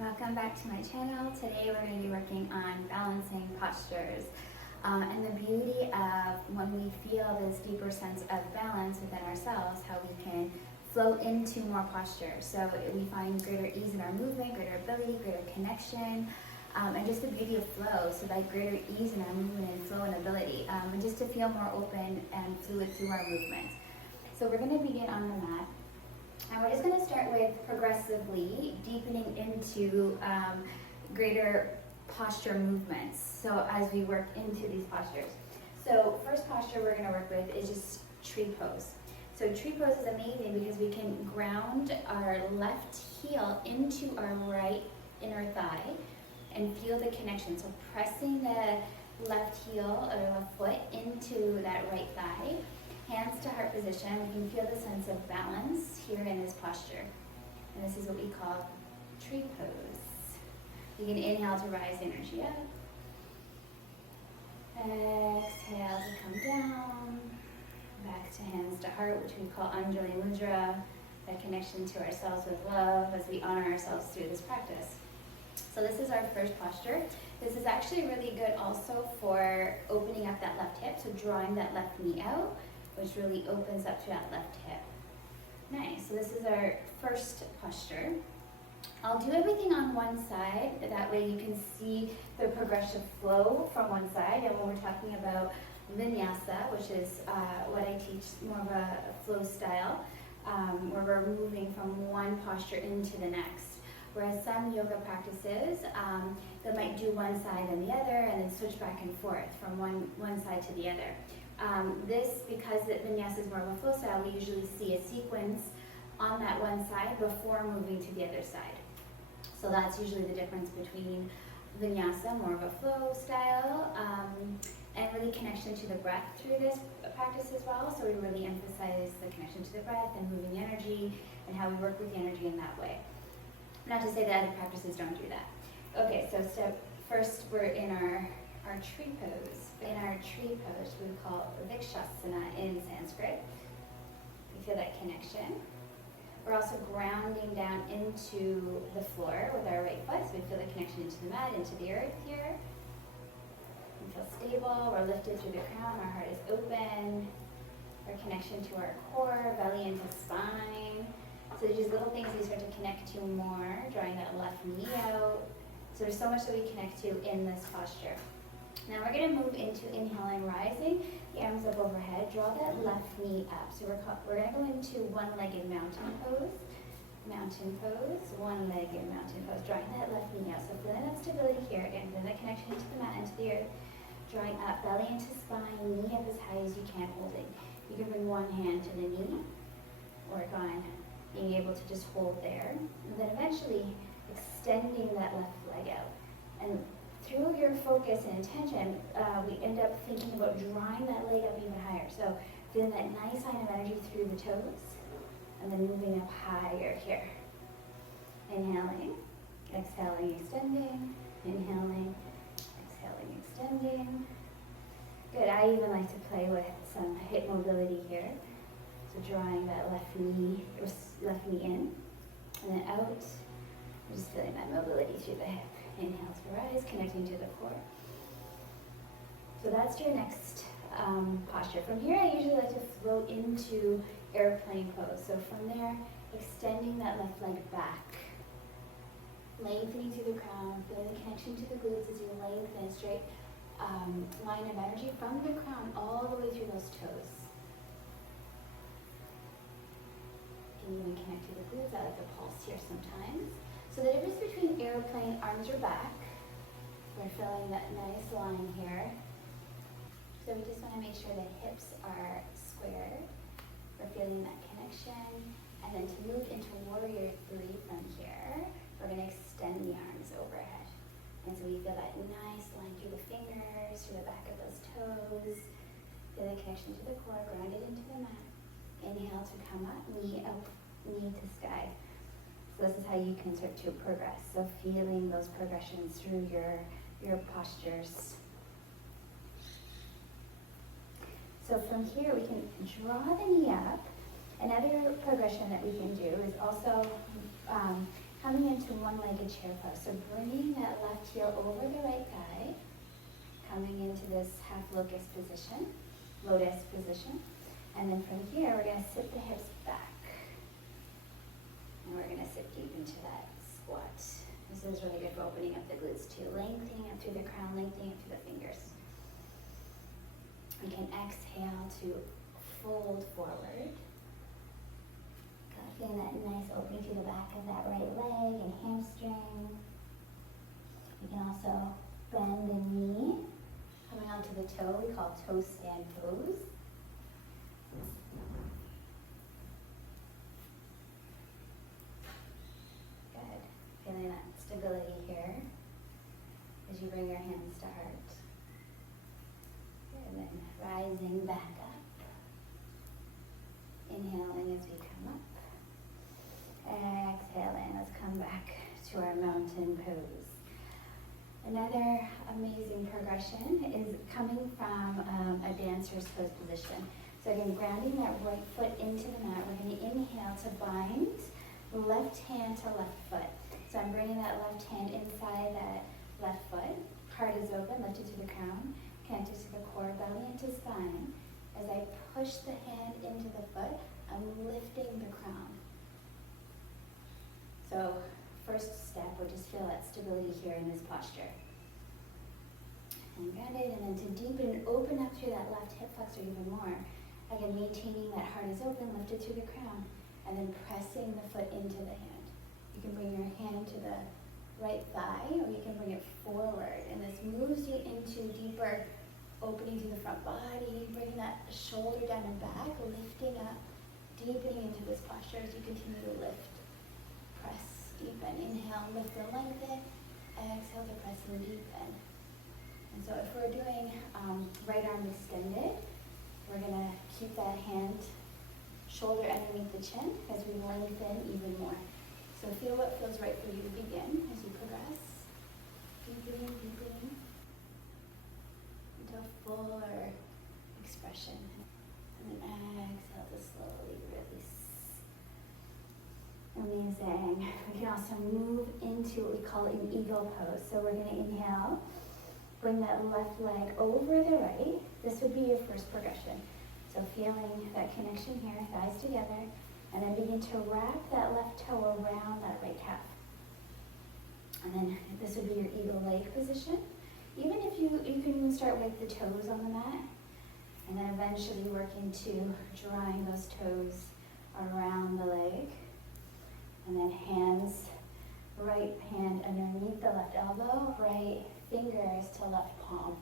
Welcome back to my channel. Today we're going to be working on balancing postures. And the beauty of when we feel this deeper sense of balance within ourselves, how we can flow into more posture. So we find greater ease in our movement, greater ability, greater connection, and just the beauty of flow. So like greater ease in our movement and flow and ability, and just to feel more open and fluid through our movement. So we're going to begin on the mat. And we're just going to start with progressively deepening into greater posture movements. So as we work into these postures. So first posture we're going to work with is just tree pose. So tree pose is amazing because we can ground our left heel into our right inner thigh and feel the connection. So pressing the left heel or left foot into that right thigh. Hands to heart position, we can feel the sense of balance here in this posture. And this is what we call tree pose. You can inhale to rise energy up. Exhale to come down. Back to hands to heart, which we call Anjali Mudra. That connection to ourselves with love as we honor ourselves through this practice. So this is our first posture. This is actually really good also for opening up that left hip, so drawing that left knee out, which really opens up to that left hip. Nice, so this is our first posture. I'll do everything on one side, that way you can see the progressive flow from one side. And when we're talking about vinyasa, which is what I teach, more of a flow style, where we're moving from one posture into the next. Whereas some yoga practices, they might do one side and the other and then switch back and forth from one side to the other. This, because vinyasa is more of a flow style, we usually see a sequence on that one side before moving to the other side. So that's usually the difference between vinyasa, more of a flow style, and really connection to the breath through this practice as well. So we really emphasize the connection to the breath and moving energy and how we work with the energy in that way. Not to say that other practices don't do that. Okay, so first we're in our tree pose. In our tree pose, we call Vikshasana in Sanskrit. We feel that connection. We're also grounding down into the floor with our right foot, so we feel the connection into the mat, into the earth here. We feel stable, we're lifted through the crown, our heart is open. Our connection to our core, belly into spine. So just little things we start to connect to more, drawing that left knee out. So there's so much that we connect to in this posture. Now we're going to move into inhaling, rising, the arms up overhead. Draw that left knee up. So we're going to go into one-legged mountain pose. Mountain pose, one-legged mountain pose. Drawing that left knee out. So feeling that stability here. Again, feeling the connection to the mat and to the earth. Drawing up, belly into spine, knee up as high as you can, holding. You can bring one hand to the knee. Work on being able to just hold there. And then eventually extending that left leg out. And through your focus and intention, we end up thinking about drawing that leg up even higher. So feeling that nice line of energy through the toes, and then moving up higher here. Inhaling, exhaling, extending, inhaling, exhaling, extending. Good, I even like to play with some hip mobility here. So drawing that left knee in, and then out. We're just feeling that mobility through the hip. Inhale to rise, connecting to the core. So that's your next posture. From here, I usually like to float into airplane pose. So from there, extending that left leg back. Lengthening through the crown, feeling the connection to the glutes as you lengthen a straight line of energy from the crown all the way through those toes. You can even connect to the glutes. I like the pulse here sometimes. So the difference between airplane, arms are back. We're feeling that nice line here. So we just want to make sure the hips are square. We're feeling that connection. And then to move into warrior 3 from here, we're going to extend the arms overhead. And so we feel that nice line through the fingers, through the back of those toes. Feel the connection to the core, grounded into the mat. Inhale to come up, knee to sky. So this is how you can start to progress. So feeling those progressions through your postures. So from here we can draw the knee up. Another progression that we can do is also Coming into one-legged chair pose. So bringing that left heel over the right thigh, coming into this half lotus position. And then from here, we're going to sit the hips back. And we're going to sit deep into that squat. This is really good for opening up the glutes too. Lengthening up through the crown, lengthening up through the fingers. We can exhale to fold forward. Feeling that nice opening through the back of that right leg and hamstring. You can also bend the knee, coming onto the toe, we call toe stand pose. Good. Feeling that stability here as you bring your hands to heart. And then rising back up. Inhaling as we come up. Exhaling, let's come back to our mountain pose. Another amazing progression is coming from a dancer's pose position. So again, grounding that right foot into the mat, we're going to inhale to bind left hand to left foot. So I'm bringing that left hand inside that left foot. Heart is open, lifted to the crown, connected to the core, belly into spine. As I push the hand into the foot, I'm lifting the crown. So first step, we'll just feel that stability here in this posture. And grounded, and then to deepen and open up through that left hip flexor even more. Again, maintaining that heart is open, lifted through the crown, and then pressing the foot into the hand. You can bring your hand to the right thigh, or you can bring it forward. And this moves you into deeper opening through the front body, bringing that shoulder down and back, lifting up, deepening into this posture as you continue to lift. Press, deepen, inhale, lift and lengthen, exhale to press and deepen. And so if we're doing right arm extended, we're going to keep that hand shoulder underneath the chin as we lengthen even more. So feel what feels right for you to begin as you progress. Deepening, deepening into fuller expression. And then exhale to slowly release. Amazing. We can also move into what we call an eagle pose. So we're going to inhale, bring that left leg over the right. This would be your first progression. So feeling that connection here, thighs together, and then begin to wrap that left toe around that right calf. And then this would be your eagle leg position. Even if you can even start with the toes on the mat, and then eventually work into drawing those toes around the leg. And then hands, right hand underneath the left elbow, right fingers to left palm.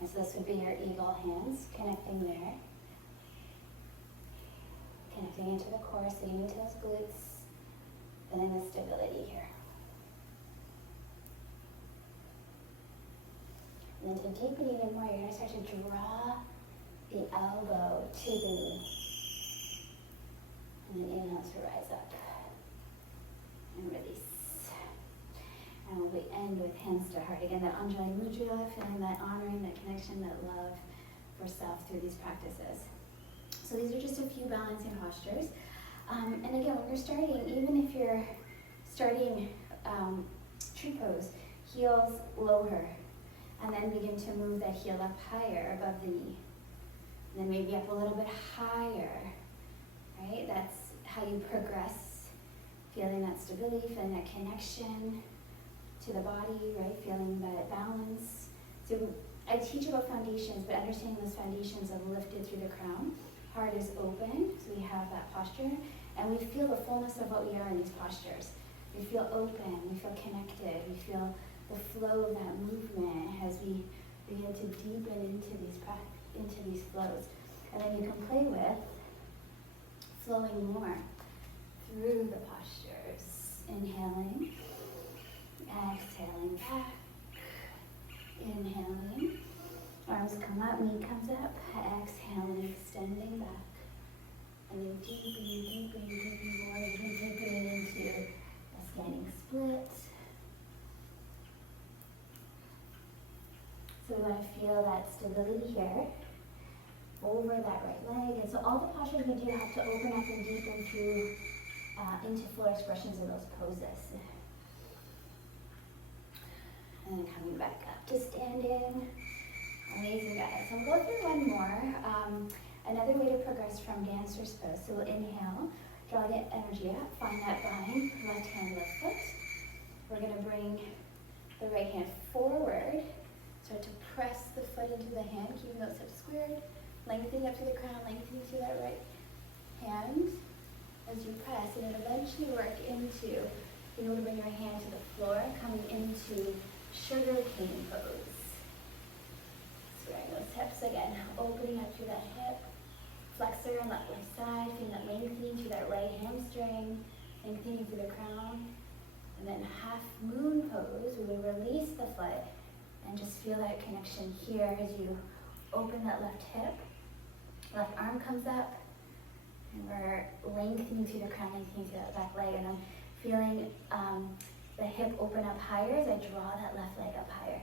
And so this would be your eagle hands, connecting there. Connecting into the core, sitting into those glutes, and then the stability here. And then to deepen even more, you're going to start to draw the elbow to the knee. And then inhale to rise up. And release. And we end with hands to heart. Again, that Anjali Mudra, feeling that honoring, that connection, that love for self through these practices. So these are just a few balancing postures. And again, when you're starting, even if you're starting tree pose, heels lower, and then begin to move that heel up higher above the knee. And then maybe up a little bit higher, right? That's how you progress. Feeling that stability, feeling that connection to the body, right? Feeling that balance. So I teach about foundations, but understanding those foundations of lifted through the crown. Heart is open, so we have that posture. And we feel the fullness of what we are in these postures. We feel open, we feel connected, we feel the flow of that movement as we begin to deepen into these flows. And then you can play with flowing more through the postures. Inhaling, exhaling back, inhaling, arms come up, knee comes up, exhaling, extending back, and then deepening more, even deepening into a standing split. So we want to feel that stability here over that right leg. And so all the postures we do have to open up and deepen through into full expressions of those poses. and then coming back up to standing. Amazing, guys. So we'll go through one more. Another way to progress from dancer's pose. So we'll inhale, draw the energy up, find that bind, left hand, left foot. We're gonna bring the right hand forward. Start to press the foot into the hand, keeping those hips squared, lengthening up to the crown, lengthening to that right hand as you press, and then eventually work into, being able to bring your hand to the floor, coming into sugar cane pose. Squaring those hips again, opening up through that hip, flexor on that left side, feeling that lengthening through that right hamstring, lengthening through the crown, and then half moon pose, we will release the foot and just feel that connection here as you open that left hip, left arm comes up, and we're lengthening through the crown, lengthening through that back leg, and I'm feeling the hip open up higher as I draw that left leg up higher.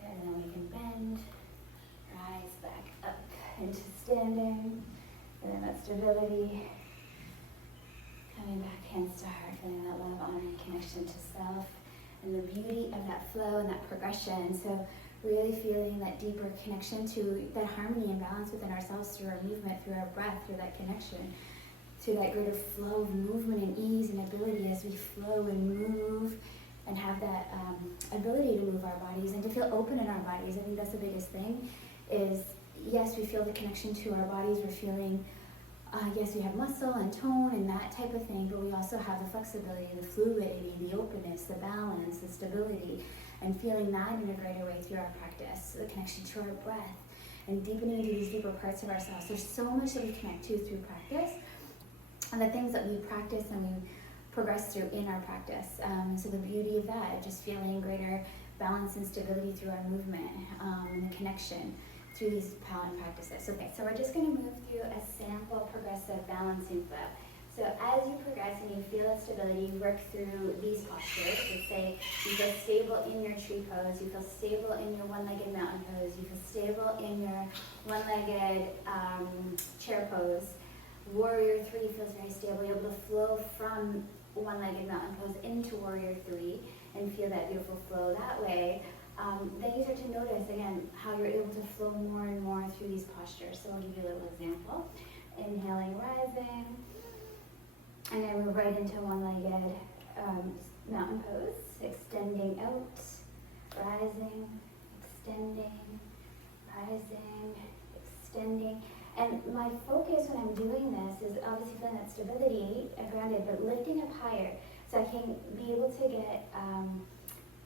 Good, and then we can bend, rise back up into standing, and then that stability, coming back hands to heart, feeling that love, honor, and connection to self, and the beauty of that flow and that progression. So really feeling that deeper connection to that harmony and balance within ourselves through our movement, through our breath, through that connection, through that greater flow of movement and ease and ability as we flow and move and have that ability to move our bodies and to feel open in our bodies. I think that's the biggest thing is, yes, we feel the connection to our bodies. We're feeling, yes, we have muscle and tone and that type of thing, but we also have the flexibility, the fluidity, the openness, the balance, the stability, and feeling that in a greater way through our practice, the connection to our breath, and deepening into these deeper parts of ourselves. There's so much that we connect to through practice, and the things that we practice and we progress through in our practice. So the beauty of that, just feeling greater balance and stability through our movement, and the connection through these talent practices. Okay, so we're just going to move through a sample progressive balancing flow. So as you progress and you feel that stability, you work through these postures. Let's say you feel stable in your tree pose, you feel stable in your one-legged mountain pose, you feel stable in your one-legged chair pose. Warrior 3 feels very stable. You're able to flow from one-legged mountain pose into Warrior 3 and feel that beautiful flow that way. Then you start to notice, again, how you're able to flow more and more through these postures. So I'll give you a little example. Inhaling, rising, and then move right into one-legged mountain pose, extending out, rising, extending, rising, extending. And my focus when I'm doing this is obviously feeling that stability, grounded, but lifting up higher. So I can be able to get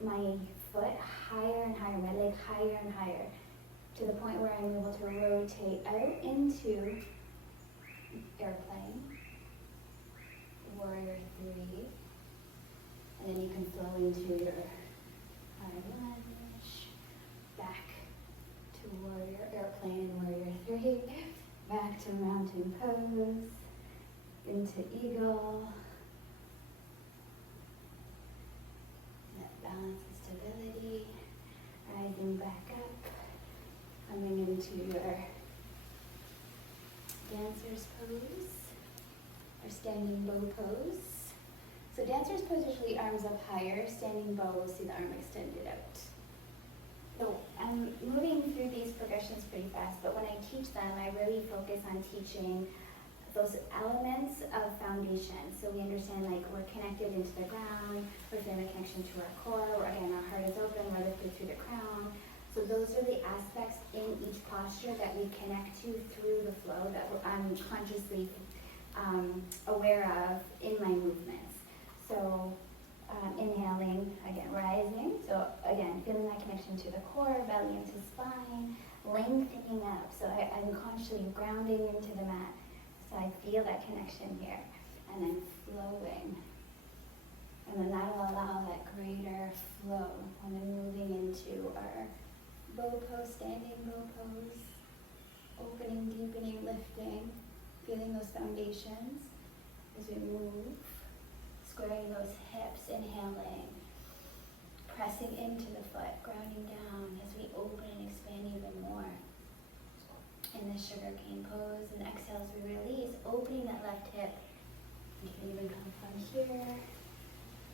my foot higher and higher, my leg higher and higher, to the point where I'm able to rotate out into airplane, Warrior 3, and then you can flow into your high lunge, back to Warrior, airplane, Warrior 3, back to mountain pose, into eagle. That balance and stability, rising back up, coming into your dancer's pose, or standing bow pose. So dancer's pose usually arms up higher, standing bow will see the arm extended out. So I'm moving through these progressions pretty fast, but when I teach them, I really focus on teaching those elements of foundation. So we understand, like, we're connected into the ground, we're feeling a connection to our core, again, our heart is open, we're lifted through the crown. So those are the aspects in each posture that we connect to through the flow that I'm consciously aware of in my movements. So inhaling, again, rising. So again, feeling that connection to the core, belly into spine, lengthening up. So I'm consciously grounding into the mat. So I feel that connection here. And then flowing. And then that'll allow that greater flow. And then moving into our bow pose, standing bow pose. Opening, deepening, lifting. Feeling those foundations as we move. Squaring those hips, inhaling. Pressing into the foot, grounding down as we open and expand even more. In the sugar cane pose, and exhale as we release, opening that left hip. You can even come from here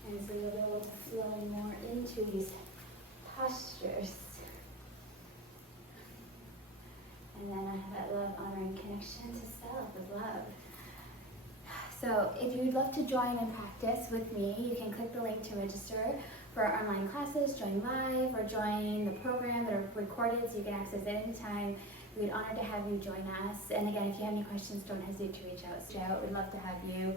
And so you'll be able to flow more into these postures. And then I have that love, honoring connection to self with love. So if you'd love to join and practice with me, you can click the link to register for our online classes, join live, or join the program that are recorded so you can access it anytime. We'd honor to have you join us. And again, if you have any questions, don't hesitate to reach out. We'd love to have you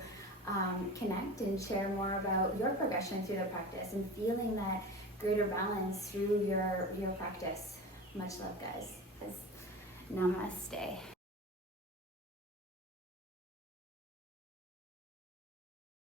connect and share more about your progression through the practice and feeling that greater balance through your practice. Much love, guys. Namaste.